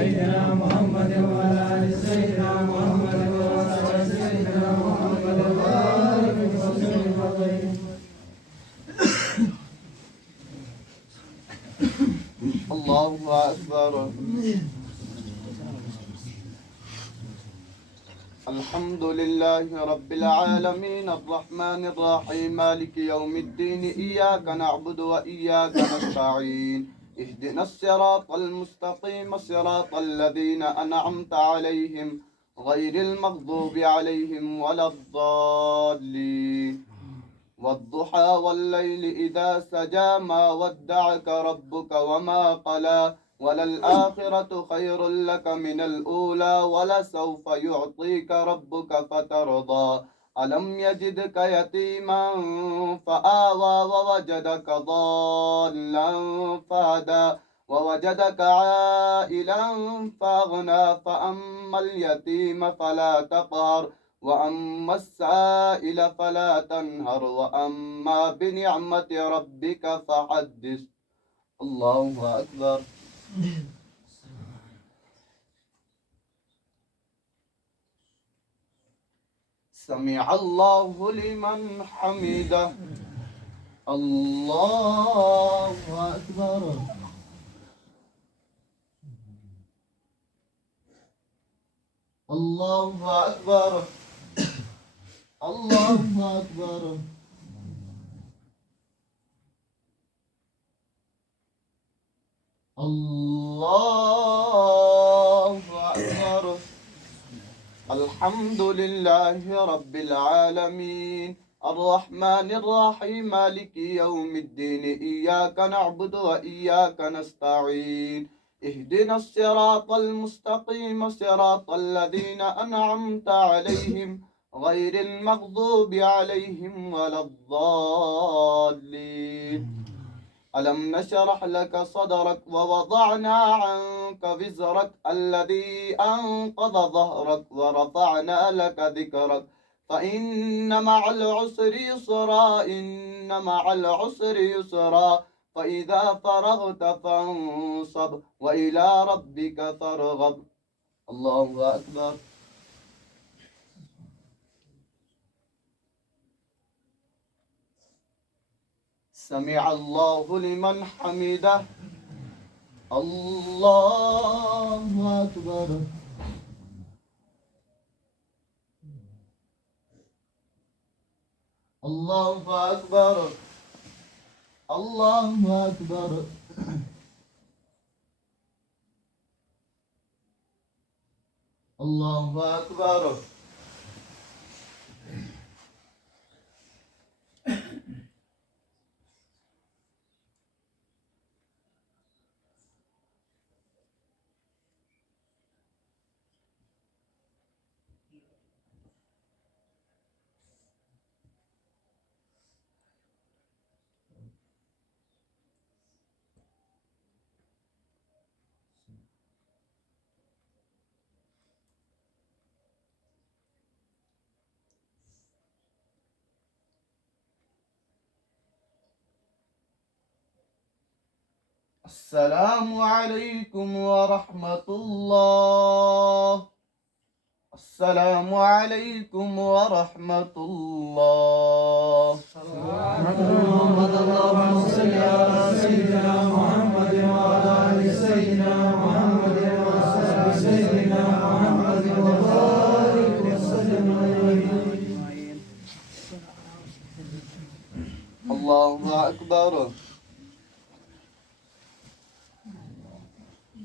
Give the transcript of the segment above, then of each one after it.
سيدنا محمد وعلى آل سيدنا محمد وعلى سيدنا محمد وبارك وسلم وبارك. الله أكبر. الحمد لله رب العالمين الرحمن الرحيم مالك يوم الدين إياك نعبد وإياك نستعين اهدنا الصراط المستقيم صراط الذين أنعمت عليهم غير المغضوب عليهم ولا الضالين. والضحى والليل إذا سجى ما ودعك ربك وما قلى وللآخرة خير لك من الأولى ولسوف يعطيك ربك فترضى. ألم يجدك يتيما فآوى ووجدك ضالا فهدى ووجدك عائلا فأغنى فأما اليتيم فلا تقهر وأما السائل فلا تنهر وأما بنعمة ربك فحدث. الله أكبر. سمع الله لمن حمده. الله أكبر. الله أكبر. الله أكبر. الله أكبر. الحمد لله رب العالمين الرحمن الرحيم مالك يوم الدين إياك نعبد وإياك نستعين اهدنا الصراط المستقيم صراط الذين أنعمت عليهم غير المغضوب عليهم ولا الضالين. ألم نشرح لك صدرك ووضعنا عنك وزرك الذي أنقض ظهرك ورفعنا لك ذكرك فإن مع العسر يسرا إن مع العسر يسرا فإذا فرغت فانصب وإلى ربك فارغب. الله أكبر. سمع الله لمن حمده. الله أكبر. الله أكبر. الله أكبر. الله أكبر. السلام عليكم ورحمة الله. السلام عليكم ورحمة الله. محمد اللهم صل على سيدنا محمد وعلى آل سيدنا محمد وعلى سيدنا محمد وبارك وسلم عليه. الله أكبر.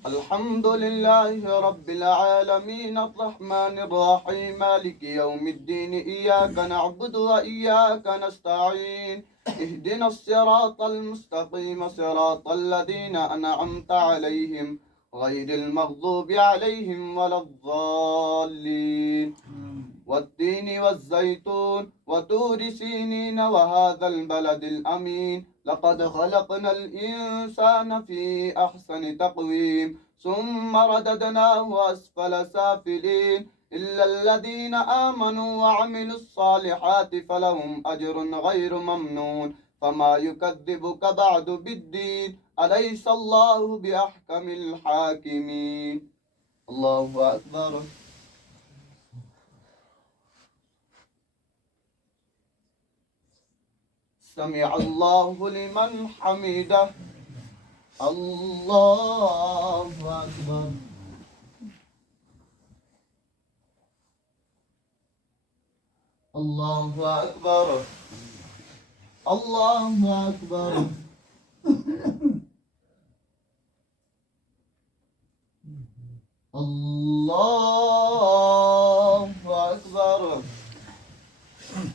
الحمد لله رب العالمين الرحمن الرحيم مالك يوم الدين إياك نعبد وإياك نستعين اهدنا الصراط المستقيم صراط الذين أنعمت عليهم غير المغضوب عليهم ولا الضالين. والتين والزيتون وطور سينين وهذا البلد الأمين لقد خلقنا الإنسان في أحسن تقويم ثم رددناه أسفل سافلين إلا الذين آمنوا وعملوا الصالحات فلهم أجر غير ممنون فما يكذبك بعد بالدين أليس الله بأحكم الحاكمين. الله أكبر. سمع الله لمن حمده. الله أكبر. الله أكبر. الله أكبر. الله أكبر.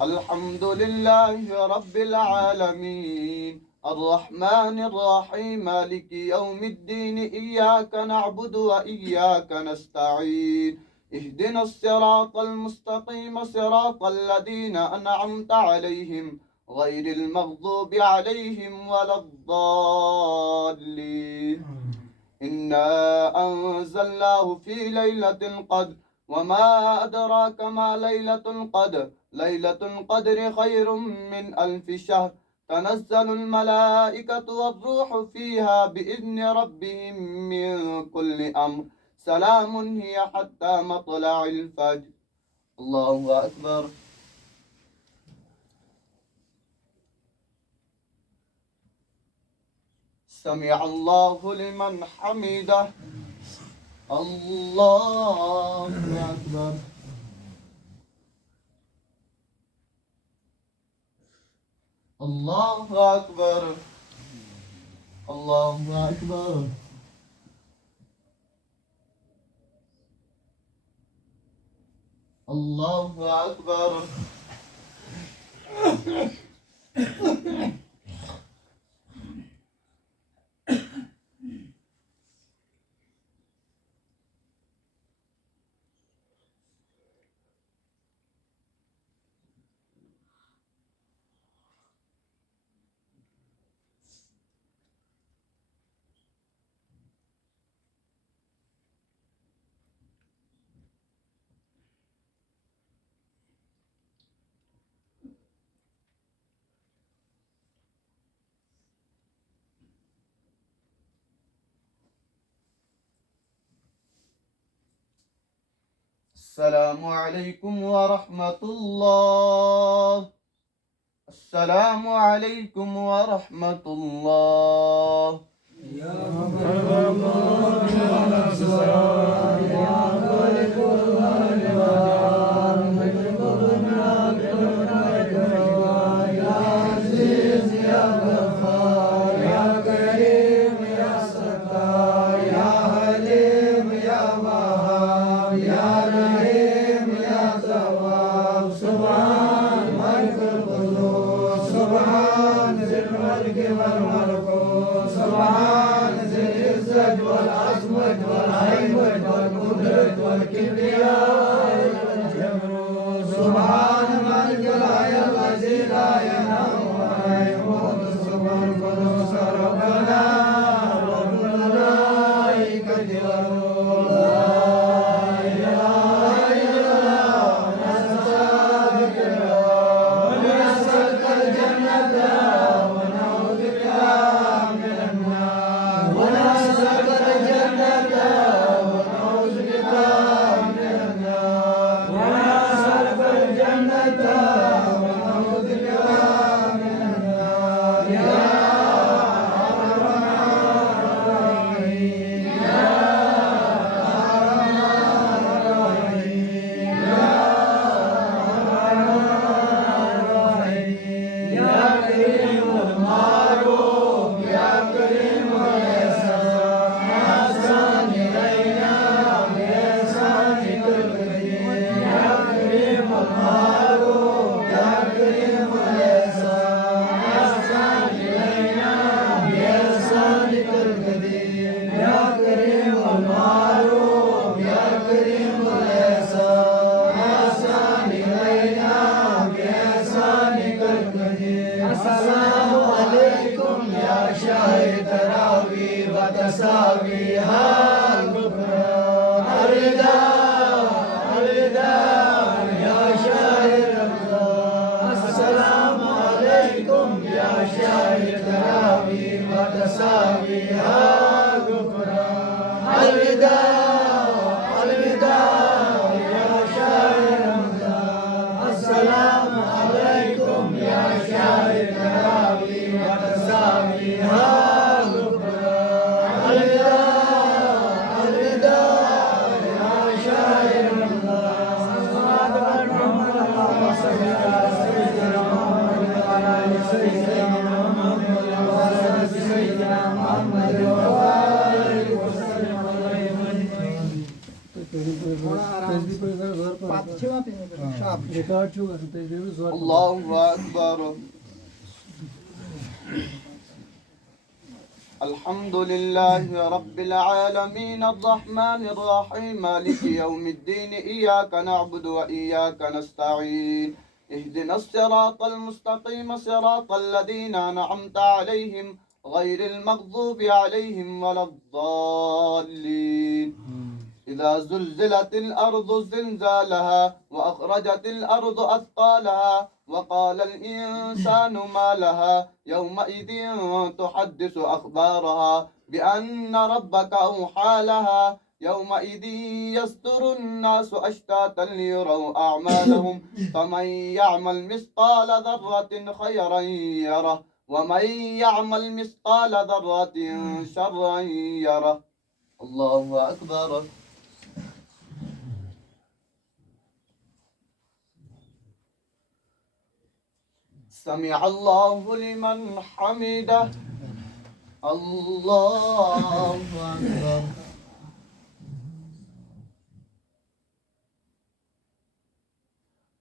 الحمد لله رب العالمين الرحمن الرحيم مالك يوم الدين إياك نعبد وإياك نستعين اهدنا الصراط المستقيم صراط الذين أنعمت عليهم غير المغضوب عليهم ولا الضالين. إنا أنزلناه في ليلة القدر وما أدراك ما ليلة القدر ليلة القدر خير من 1000 شهر تنزل الملائكة والروح فيها بإذن ربهم من كل أمر سلام هي حتى مطلع الفجر. الله أكبر. سمع الله لمن حمده. الله أكبر. الله أكبر. الله أكبر. الله أكبر. السلام عليكم ورحمة الله. السلام عليكم ورحمة الله. الله أكبر. الحمد لله رب العالمين الرحمن الرحيم مالك يوم الدين إياك نعبد وإياك نستعين اهدنا الصراط المستقيم صراط الذين أنعمت عليهم غير المغضوب عليهم ولا الضالين. إذا زلزلت الأرض زلزالها وأخرجت الأرض أثقالها وقال الإنسان ما لها يومئذ تحدث أخبارها بأن ربك أوحى لها يومئذ يصدر الناس أشتاتا ليروا أعمالهم فمن يعمل مثقال ذرة خيرا يره ومن يعمل مثقال ذرة شرا يره. الله أكبر. سمع الله لمن حمده. الله أكبر.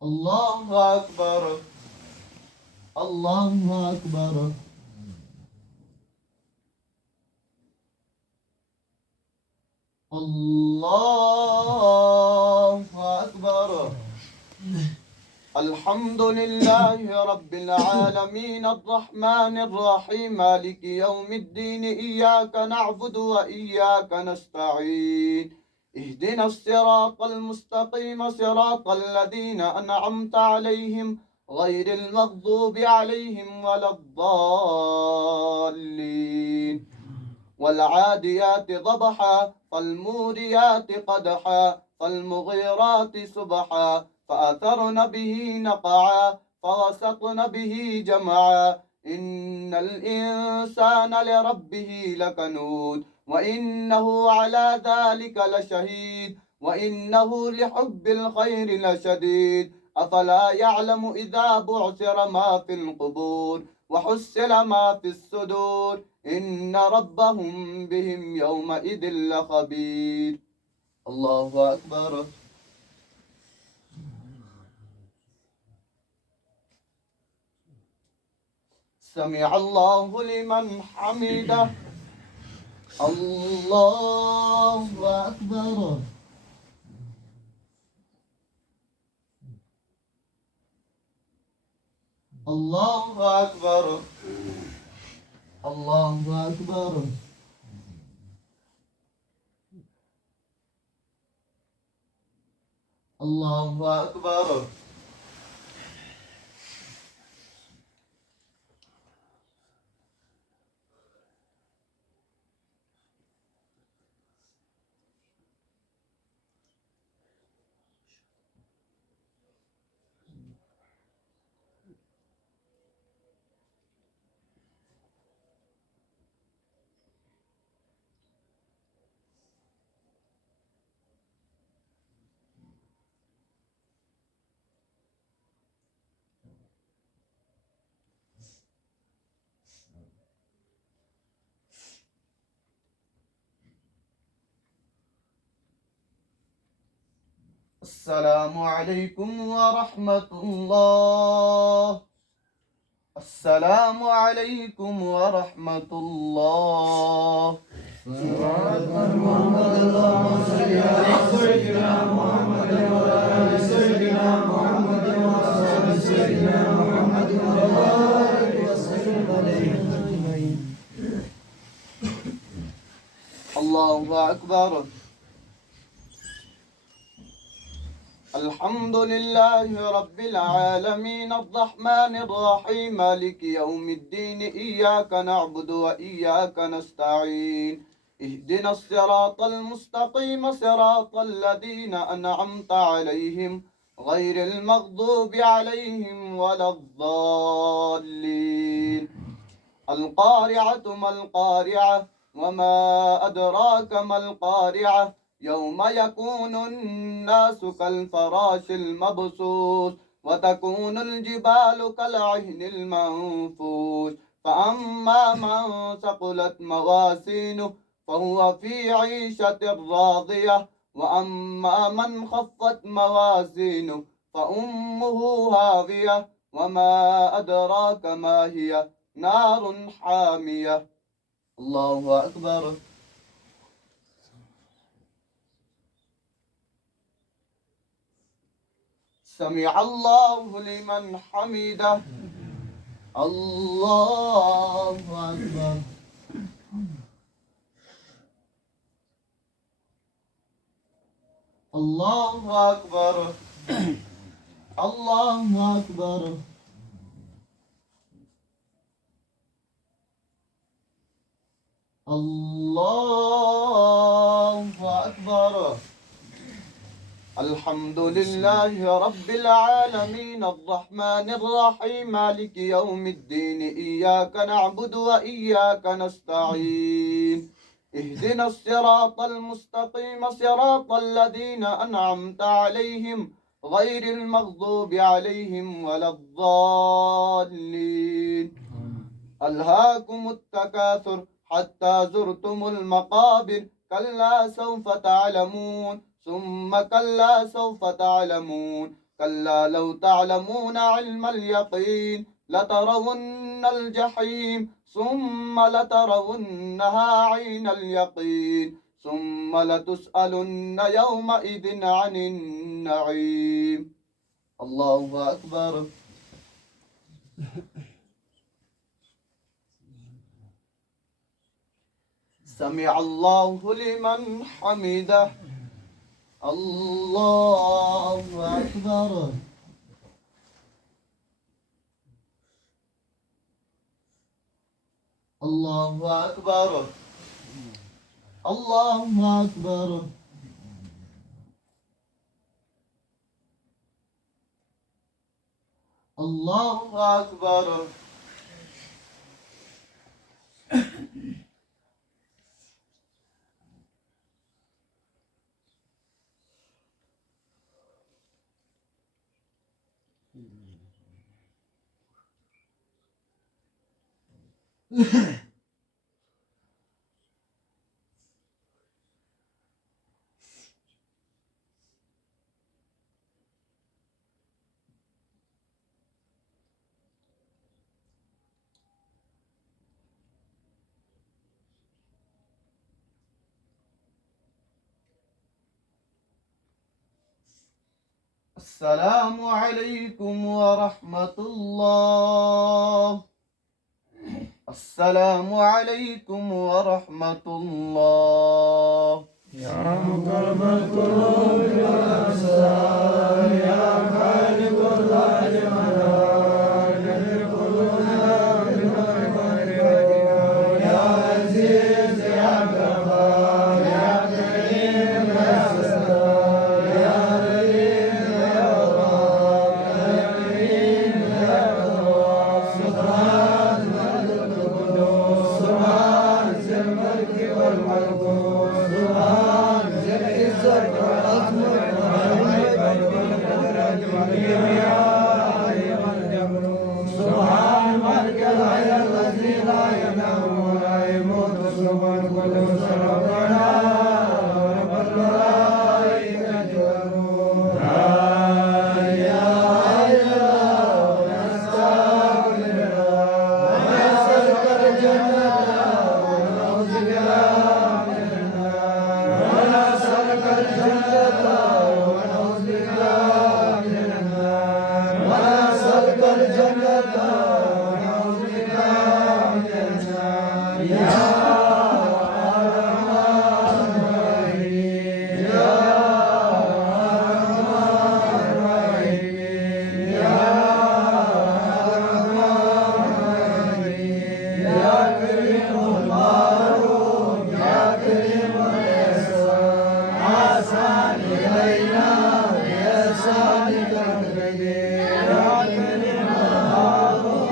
الله أكبر. الله أكبر. الله أكبر. الحمد لله رب العالمين الرحمن الرحيم مالك يوم الدين إياك نعبد وإياك نستعين اهدنا الصراط المستقيم صراط الذين أنعمت عليهم غير المغضوب عليهم ولا الضالين. والعاديات ضبحا فالموريات قدحا فالمغيرات سبحا فأثرن به نقعا فوسطن به جمعا إن الإنسان لربه لكنود وإنه على ذلك لشهيد وإنه لحب الخير لشديد أفلا يعلم إذا بعثر ما في القبور وحصل ما في الصدور إن ربهم بهم يومئذ لخبير. الله أكبر. سمع الله لمن حمده. الله أكبر. الله أكبر. الله أكبر. الله أكبر. السلام عليكم ورحمة الله. السلام عليكم ورحمة الله. محمد اللهم صل على سيدنا محمد وعلى آل سيدنا محمد وعلى سيدنا محمد وبارك وسلم عليه أجمعين. الله أكبر. الحمد لله رب العالمين الرحمن الرحيم مالك يوم الدين إياك نعبد وإياك نستعين اهدنا الصراط المستقيم صراط الذين أنعمت عليهم غير المغضوب عليهم ولا الضالين. القارعة ما القارعة وما أدراك ما القارعة يوم يكون الناس كالفراش المبثوث وتكون الجبال كالعهن المنفوش فأما من ثقلت موازينه فهو في عيشة راضية وأما من خفت موازينه فأمه هاوية وما أدراك ما هي نار حامية. الله أكبر. سمع الله لمن حمده. الله أكبر. الله أكبر. الله أكبر. الله أكبر. الحمد لله رب العالمين الرحمن الرحيم مالك يوم الدين إياك نعبد وإياك نستعين اهدنا الصراط المستقيم صراط الذين أنعمت عليهم غير المغضوب عليهم ولا الضالين. ألهاكم التكاثر حتى زرتم المقابر كلا سوف تعلمون ثم كلا سوف تعلمون كلا لو تعلمون علم اليقين لترون الجحيم ثم لترونها عين اليقين ثم لتسألن يومئذ عن النعيم. الله أكبر. سمع الله لمن حمده. الله أكبر. الله أكبر. الله أكبر. الله أكبر. السلام عليكم ورحمة الله. السلام عليكم ورحمة الله. يا مقرب القلوب والأبصار يا خالق الأجمال نذر قلوبنا بمغفرتك يا عزيز يا غفار يا كريم يا ستار يا رحيم يا وهاب يا كريم يا تواب سبحان ملك القدوس سبحان ذي الملك والملكوت سبحان ذي العزة والعظمة والهيبة والقدرة والكبرياء والجبروت سبحان ملك الحي الذي لا ينام ولا يموت سبحان القدوس ربنا رب الملائكة والروح لا إله إلا هو نستغفرك ونسألك الجنة ونعوذ بك من النار ونسألك الجنة ونعوذ بك من النار ونسألك الجنة ونعوذ بك من النار يا أرحم الراحمين يا أرحم الراحمين يا أرحم الراحمين يا كريم المعروف يا كريم الإحسان أحسن إلينا بإحسانك القدير يا كريم المعروف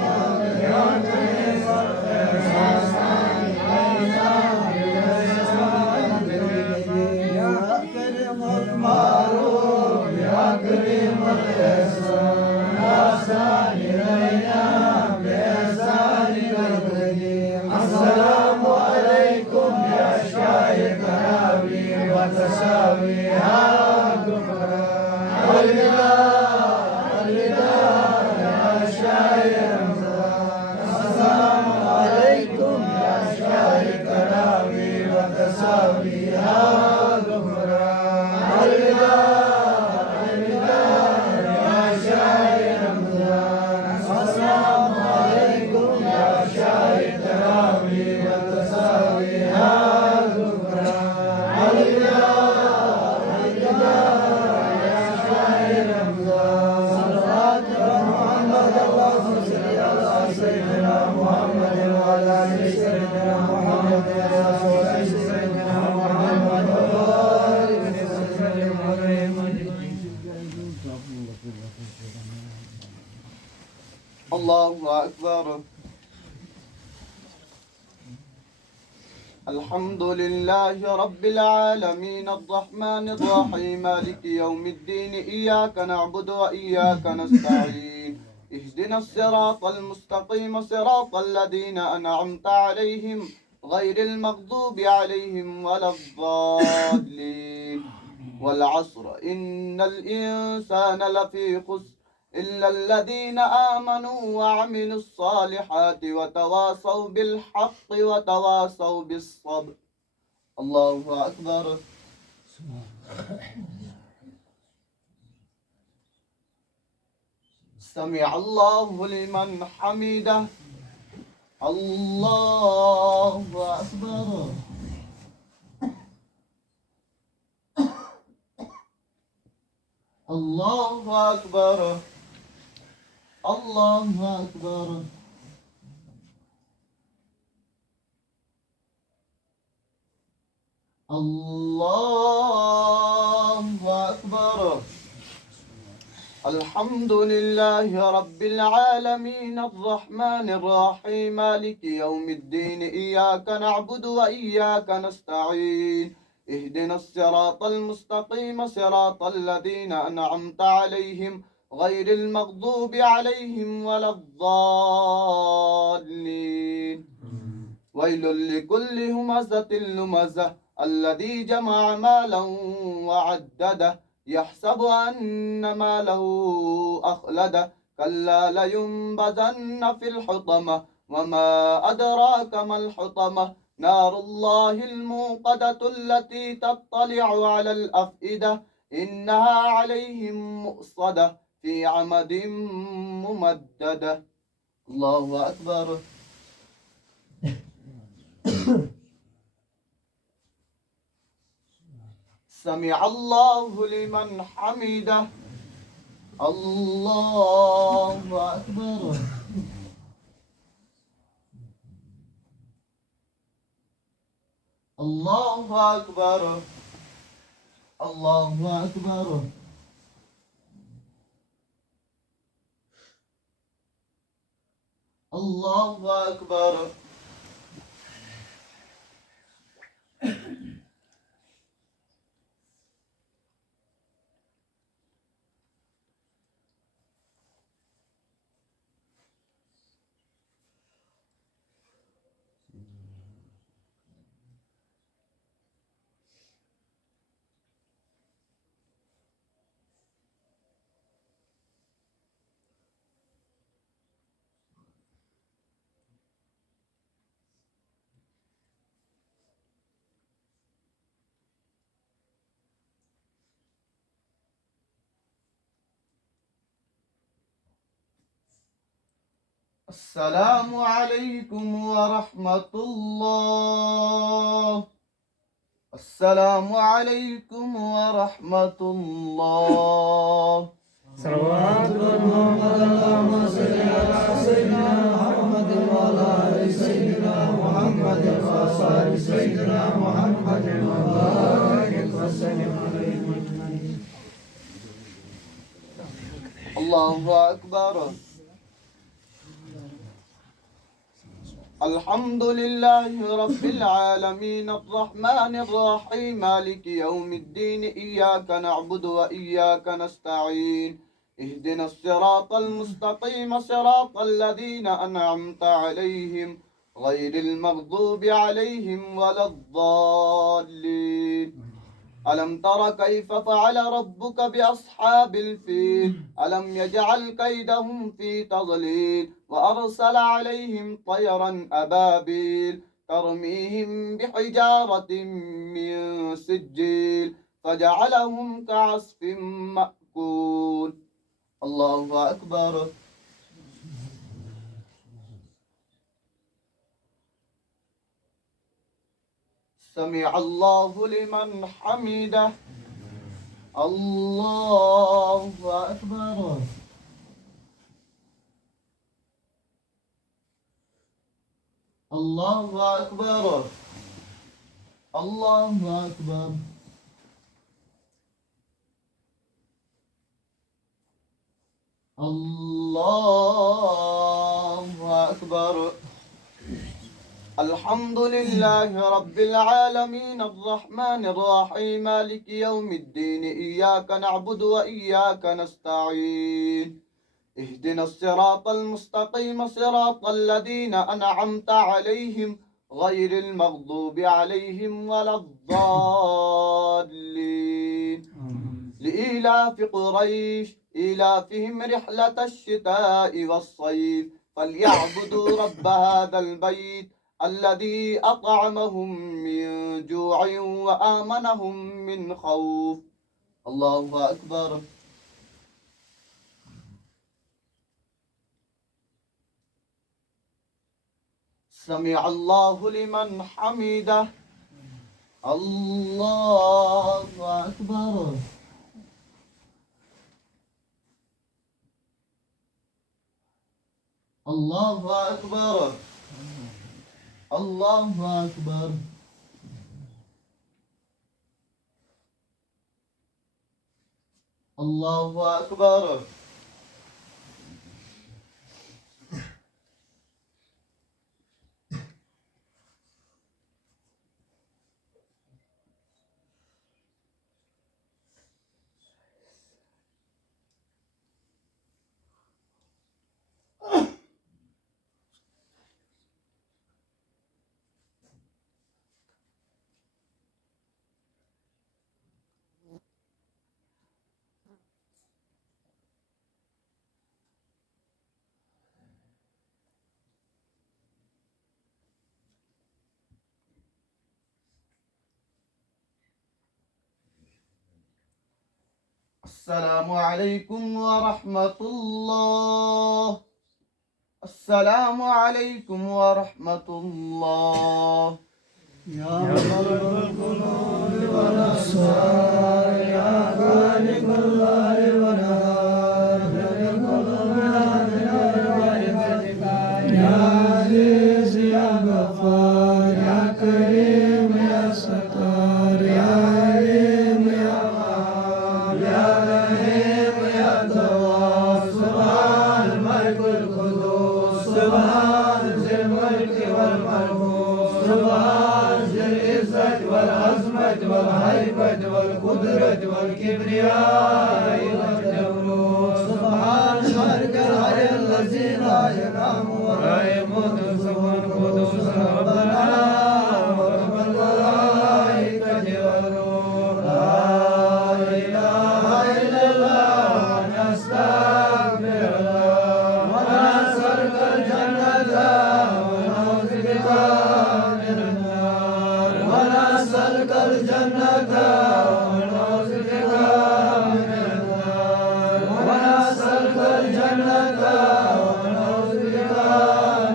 يا كريم الإحسان إلينا بإحسانك القدير يا كريم المعروف يا كريم الإحسان أحسن إلينا بإحسانك القدير. السلام عليكم يا شايخ أبي وتساوي أكبر. الحمد لله رب العالمين الرحمن الرحيم مالك يوم الدين إياك نعبد وإياك نستعين اهدنا الصراط المستقيم صراط الذين أنعمت عليهم غير المغضوب عليهم ولا الضالين والعصر إن الإنسان لفي خسر إلا الذين آمنوا وعملوا الصالحات وتواصوا بالحق وتواصوا بالصبر. الله أكبر. سمع الله لمن حمده. الله أكبر. الله أكبر. الله أكبر. الله أكبر. الحمد لله رب العالمين الرحمن الرحيم مالك يوم الدين إياك نعبد وإياك نستعين اهدنا الصراط المستقيم صراط الذين أنعمت عليهم غير المغضوب عليهم ولا الضالين. ويل لكل همزة لمزة الذي جمع مالا وعدده يحسب أن ماله أخلده كلا لينبذن في الحطمة وما أدراك ما الحطمة نار الله الموقدة التي تطلع على الأفئدة إنها عليهم مؤصدة في عمد ممددة. الله أكبر. سمع الله لمن حمده. الله أكبر. الله أكبر. الله أكبر. الله أكبر. السلام عليكم ورحمة الله. السلام عليكم ورحمة الله. صلوات محمد اللهم صل على سيدنا محمد وعلى آل سيدنا محمد وصحبه سيدنا محمد وبارك وسلم عليه. الله أكبر. الحمد لله رب العالمين الرحمن الرحيم مالك يوم الدين إياك نعبد وإياك نستعين اهدنا الصراط المستقيم صراط الذين أنعمت عليهم غير المغضوب عليهم ولا الضالين. ألم تر كيف فعل ربك بأصحاب الفيل ألم يجعل كيدهم في تضليل وأرسل عليهم طيرا أبابيل ترميهم بحجارة من سجيل فجعلهم كعصف مأكول. الله أكبر. سمع الله لمن حمده. الله أكبر. الله أكبر. الله أكبر. الله أكبر. الحمد لله رب العالمين الرحمن الرحيم مالك يوم الدين إياك نعبد وإياك نستعين اهدنا الصراط المستقيم صراط الذين أنعمت عليهم غير المغضوب عليهم ولا الضالين. لإيلاف قريش إيلافهم رحلة الشتاء والصيف فليعبدوا رب هذا البيت الذي أطعمهم من جوع وآمنهم من خوف. الله أكبر. سمع الله لمن حمده. الله أكبر. الله أكبر. الله أكبر. الله أكبر. السلام عليكم ورحمة الله. السلام عليكم ورحمة الله. يا قلب القلوب والأبصار يا خالق الليل والنهار من قلوبنا من معرفتك يا عزيز يا غفار يا كريم يا ستار يا عليم يا غفار يا رحيم يا تواب. سبحان الملك القدوس سبحان ذي الملك والملكوت سبحان ذي العزة والعظمة والهيبة والقدرة والكبرياء والجبروت. سبحان الملك الحي الذي لا ينام ولا يموت سبحان قدوس ربنا ورب الملائكة والروح. لا إله إلا الله ونستغفر الله ونسألك الجنة ونعوذ بك من النار ونسألك الجنة ونعوذ بك من النار ونسألك الجنة ونعوذ بك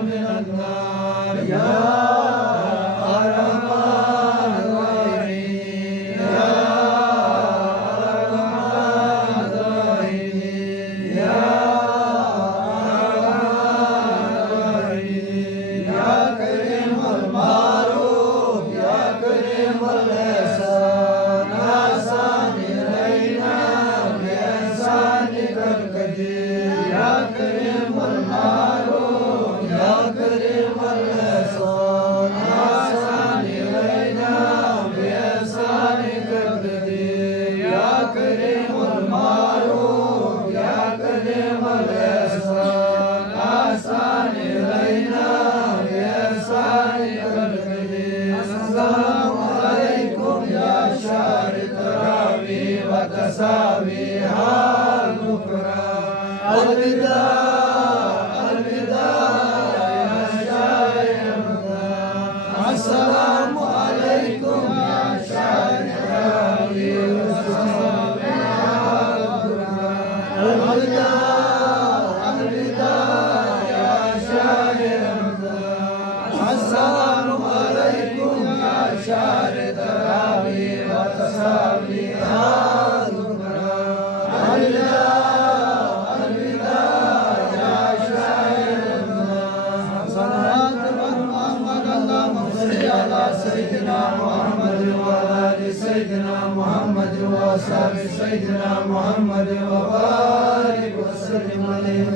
من النار يا أرحم الراحمين يا أرحم الراحمين يا يا كريم المعروف يا كريم الإحسان أحسن إلينا بإحسانك القدير يا كريم المعروف يا كريم الإحسان أحسن إلينا بإحسانك القدير يا كريم المعروف يا كريم الإحسان أحسن إلينا بإحسانك القدير. السلام عليكم يا شهر التراوي وتسابيح البكرة. الوداع الوداع يا شاعر السلام عليكم يا شهر التراوي وتسابيح البكرة. الوداع الوداع يا شاعر السلام عليكم يا شهر التراوي وتسابيح البكرة. الوداع الوداع يا شاعر صلاة محمد اللهم صل على سيدنا محمد وعلى آل سيدنا محمد وأصحاب سيدنا محمد وبارك وسلم عليه.